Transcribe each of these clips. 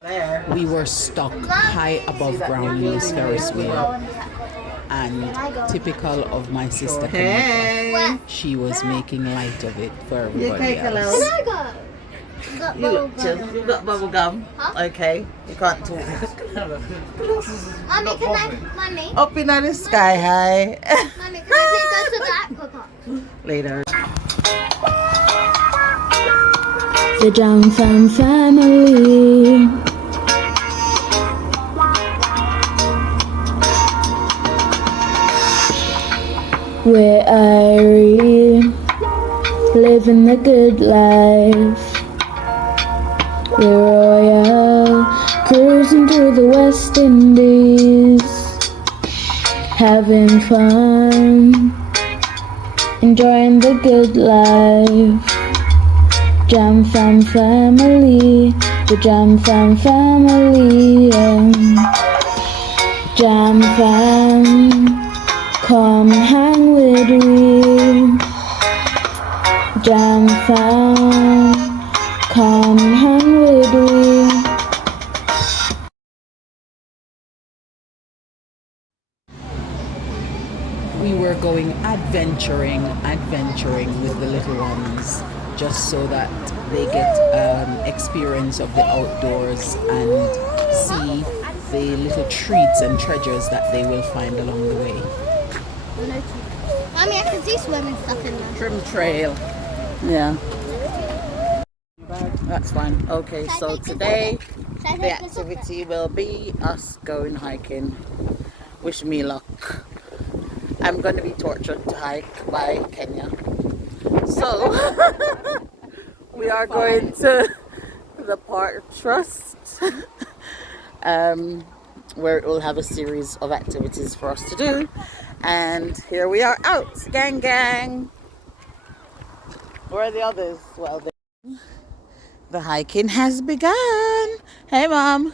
We were stuck high above ground in this Ferris wheel, and typical of my sister Kamika, she was making light of it for everybody else. You got bubble gum? Huh? Okay, you can't talk. Mommy, Mommy? Up in the sky high. Mommy, can I please go to the aquapark? Later. The Jam Fam family. We're Irie, living the good life. We're royal, cruising through the West Indies, having fun, enjoying the good life. Jam Fam family, the Jam Fam family, Jam Fam, come hang with me. Jam Fam, come hang with me. We were going adventuring with the little ones, just so that they get experience of the outdoors and see the little treats and treasures that they will find along the way. Mommy, I can see swimming stuff in there. Trim trail. Yeah. That's fine. Okay, so today the activity will be us going hiking. Wish me luck. I'm going to be tortured to hike by Kenya. So we are going to the Park Trust, where it will have a series of activities for us to do. And here we are out, gang. Where are the others? Well, the hiking has begun. Hey, Mom.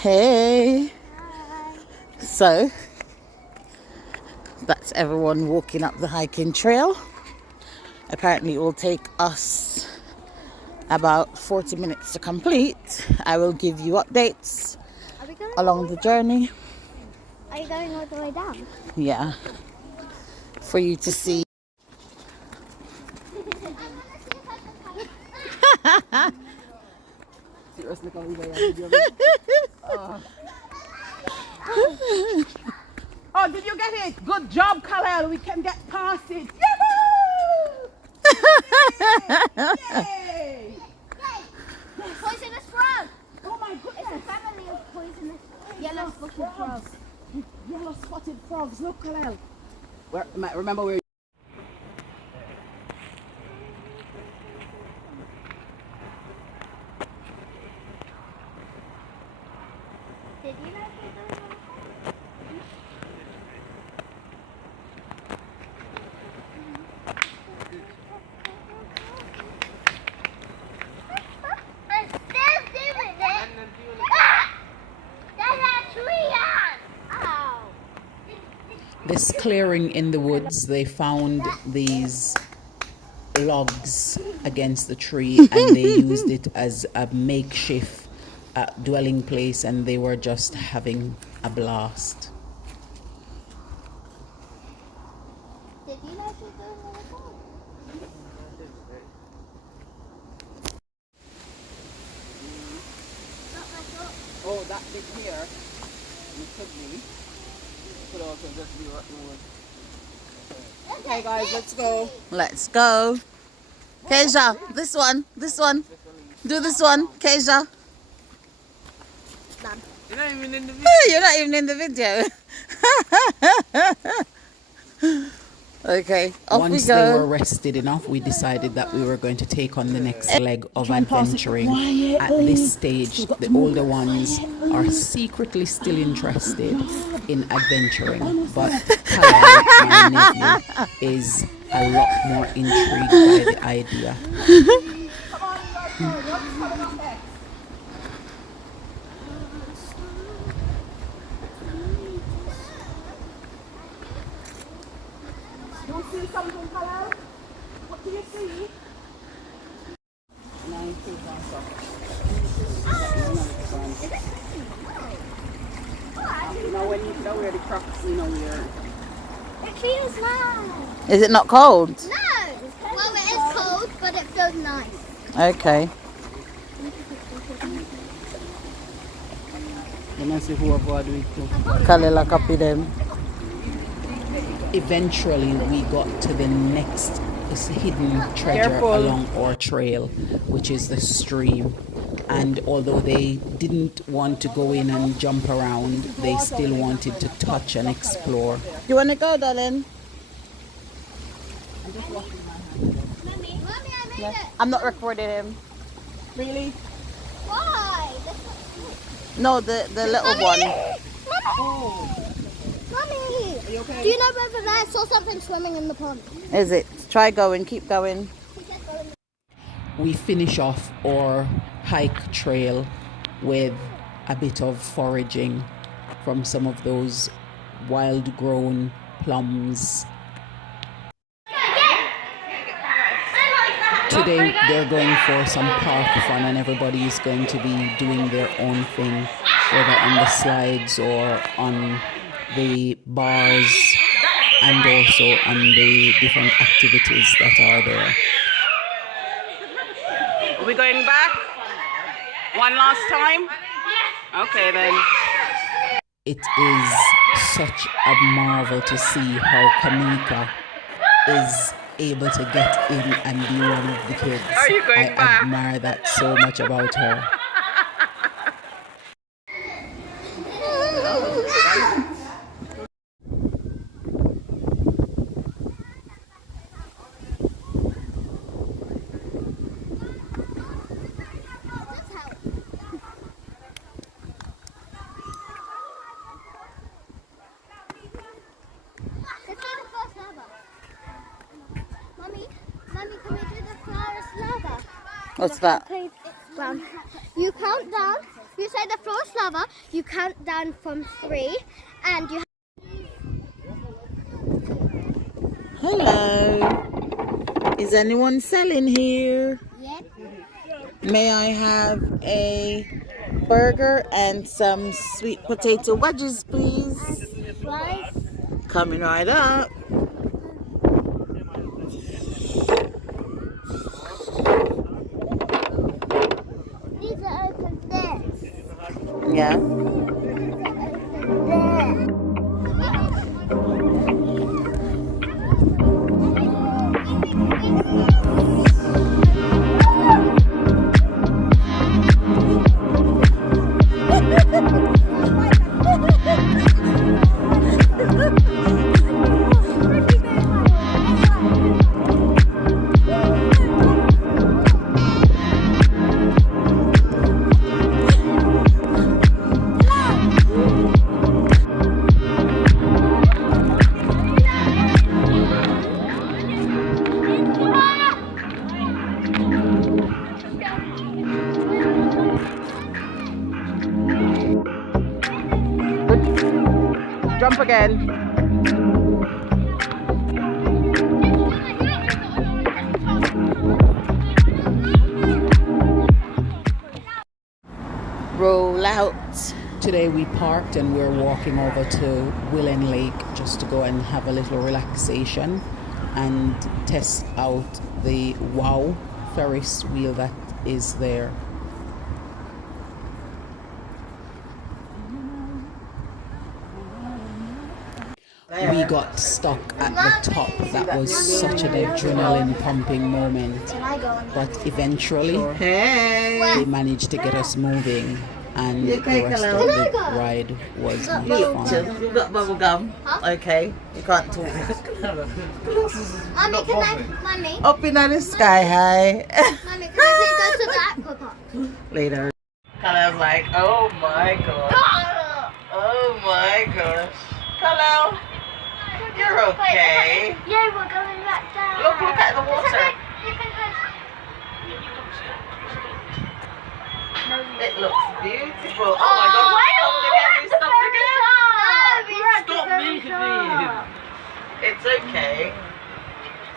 Hey. So that's everyone walking up the hiking trail. Apparently it will take us about 40 minutes to complete. I will give you updates along the journey. Are you going all the way down? Yeah, for you to see. Oh, did you get it? Good job, Khalil. We can get past it. Yay! Poisonous frog! Oh my goodness. It's a family of poisonous Yellow-spotted frogs. Yellow-spotted frogs. Look, Khalil. Remember where. Did you know I'm still doing it! Ah! There's a tree on! Ow! This clearing in the woods, they found these logs against the tree and they used it as a makeshift dwelling place, and they were just having a blast. Did you know she's doing it as well? Not my fault. Oh, that bit here. It could be. It could also just be what we would. Okay, guys, let's go. Let's go. Keisha, this one. Do this one, Keisha. You're not even in the video. You're not even in the video. Okay, off Once we they go. were rested enough, we decided that we were going to take on the next leg of adventuring. At this stage, the older ones are secretly still interested in adventuring, but Kyle, my nephew, is a lot more intrigued by the idea. You see something, Khalil? What do you see? Nice. You know when you know where the Crocs, you know where. It feels nice. Is it not cold? No. Well, it is cold, but it feels nice. Okay. Then I see who avoid it too. Kalela copy them. Eventually, we got to the next hidden treasure Careful. along our trail, which is the stream. And although they didn't want to go in and jump around, they still wanted to touch and explore. You want to go, darling? Mommy, I made it. I'm not recording him. Really? Why? No, the little one. Mommy. Are you okay? Do you know over there? I saw something swimming in the pond. Is it? Try going. Keep going. We finish off our hike trail with a bit of foraging from some of those wild grown plums. Today they're going for some park fun and everybody is going to be doing their own thing, whether on the slides or on the bars and also on the different activities that are there. Are we going back? One last time? Okay then. It is such a marvel to see how Kamika is able to get in and be one of the kids. Are you going I back? admire that so much about her. Mommy, can we do the forest lava? What's that? Round. You count down. You say the floor is lava. You count down from 3, and you. Hello. Is anyone selling here? Yep. May I have a burger and some sweet potato wedges, please? Fries. Coming right up. These are open there. Yeah. Jump again. Roll out. Today we parked and we're walking over to Willen Lake just to go and have a little relaxation and test out the WOW Ferris wheel that is there. We got stuck at the top. That was such an adrenaline pumping moment. But eventually they managed to get us moving and the rest of the ride was much fun. You've got bubble gum. Okay. You can't talk. Mommy, Mommy, Up in the sky high. Mommy, can I please go to the aqua park? Later. Kala's like, oh my god. Oh my gosh. Kala, you're okay. Yeah, we're going back down. Look at the water. You can go. It looks beautiful. Oh my god. We stopped again. Stop me. It's okay.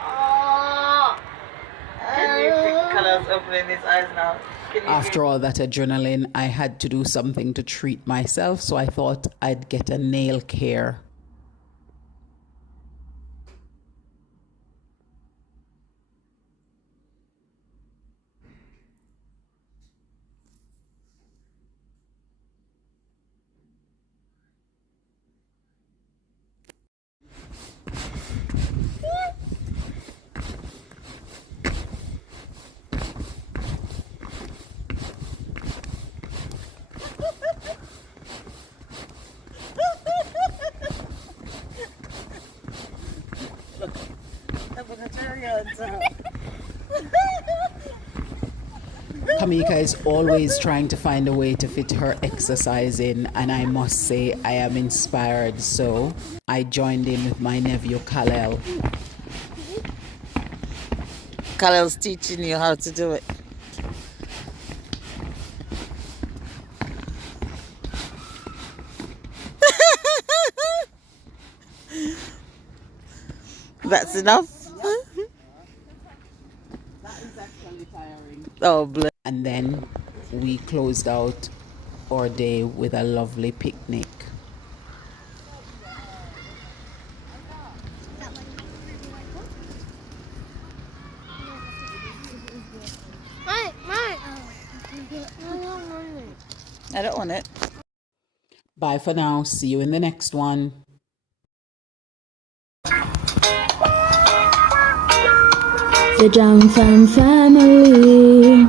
Oh. Can you think Kala's opening his eyes now? After all that adrenaline, I had to do something to treat myself, so I thought I'd get a nail care. Kamika is always trying to find a way to fit her exercise in, and I must say I am inspired, so I joined in with my nephew Kalel. Kalel's teaching you how to do it. That's enough? That is actually tiring. Oh, bless. And then we closed out our day with a lovely picnic. I don't want it. Bye for now. See you in the next one. The Jam Fam family.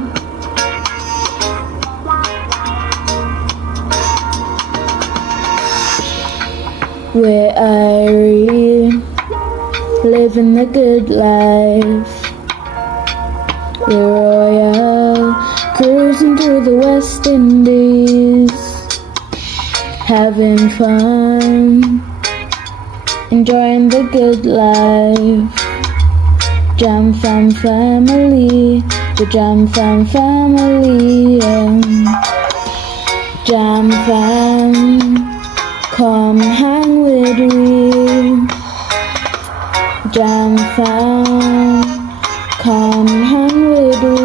We're Irie, living the good life. We're royal, cruising through the West Indies, having fun, enjoying the good life. Jam Fam family, the Jam Fam family, Jam Fam, come hang with we. Jam Fam, come hang with we.